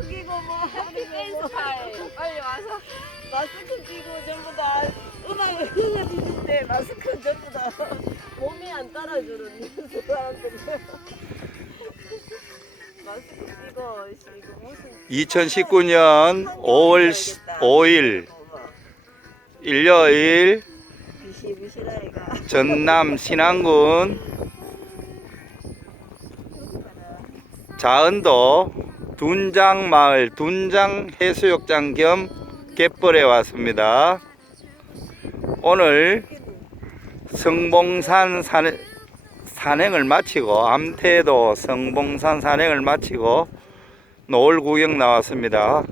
마스크 끼고 뭐 하는 거 빨리 와서 마스크 끼고 전부 다 음악을 흘러주는데 마스크 전부 다 몸이 안 따라주는 사람들. 마스크 끼고 이거 무슨 2019년 5월 5일 일요일 전남 신안군 자은도 둔장마을 둔장 해수욕장 겸 갯벌에 왔습니다. 오늘 성봉산 산, 산행을 마치고 암태도 성봉산 산행을 마치고 노을 구경 나왔습니다.